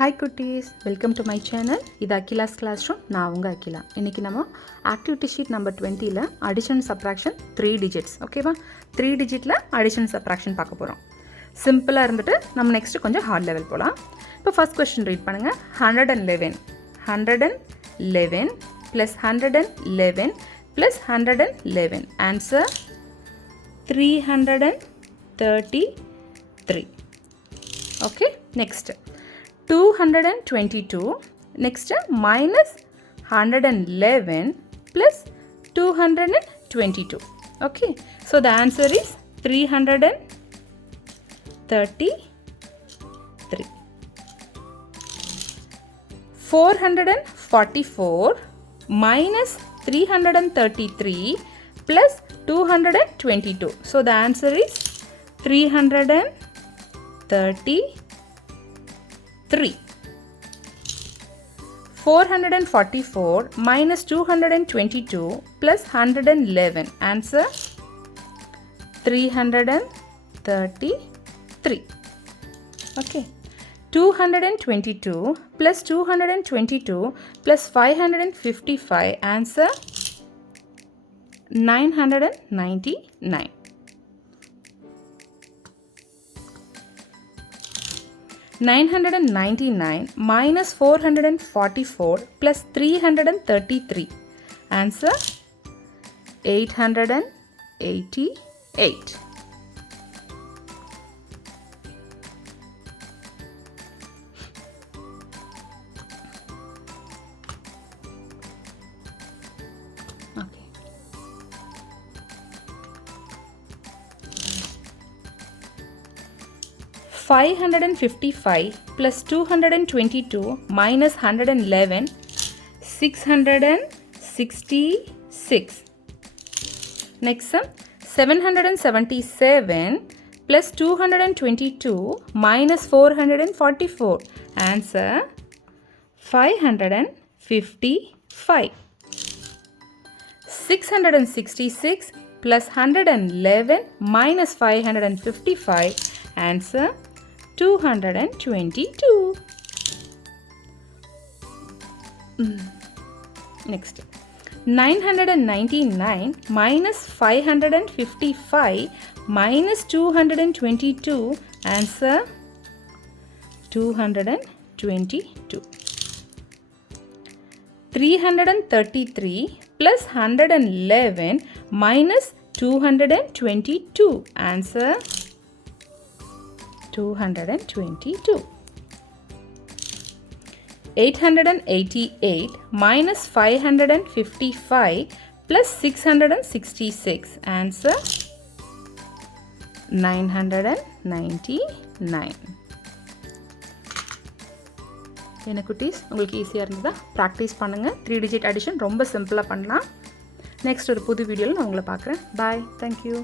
Hi cuties, welcome to my channel. This is Akila's classroom. நான் உங்க அகிலா. இன்னைக்கு நம்ம activity sheet number 20 ல addition subtraction 3 digits. ஓகேவா? 3 digitல addition subtraction பார்க்க போறோம். சிம்பிளா இருந்துட்டு நம்ம next கொஞ்சம் hard level போலாம். இப்போ first question read பண்ணுங்க. 111 plus 111 plus 111. Answer 333. Okay, next 222, next minus 111 plus 222. Okay, so the answer is 333. 444 minus 333 plus 222. So the answer is 333. 444 minus 222 plus 111. Answer 333. Okay. 222 plus 222 plus 555. Answer 999. 999 minus 444 plus 333. Answer 888. Okay. Five 555 plus 222 minus 111, 666. Next sum, 777 plus 222 minus 444. Answer 555. 666 plus 111 minus 555. Answer 222. Next, 999 minus 555 minus 222. Answer 222. 333 plus 111 minus 222. Answer 222. 888 minus 555 plus 666. Answer 999. என்ன குட்டீஸ், உங்களுக்கு ஈஸியாக இருந்ததா? ப்ராக்டிஸ் பண்ணுங்கள். 3 digit addition ரொம்ப சிம்பிளாக பண்ணலாம். நெக்ஸ்ட் ஒரு புது வீடியோவில் நான் உங்களை பார்க்குறேன். பாய். தேங்க்யூ.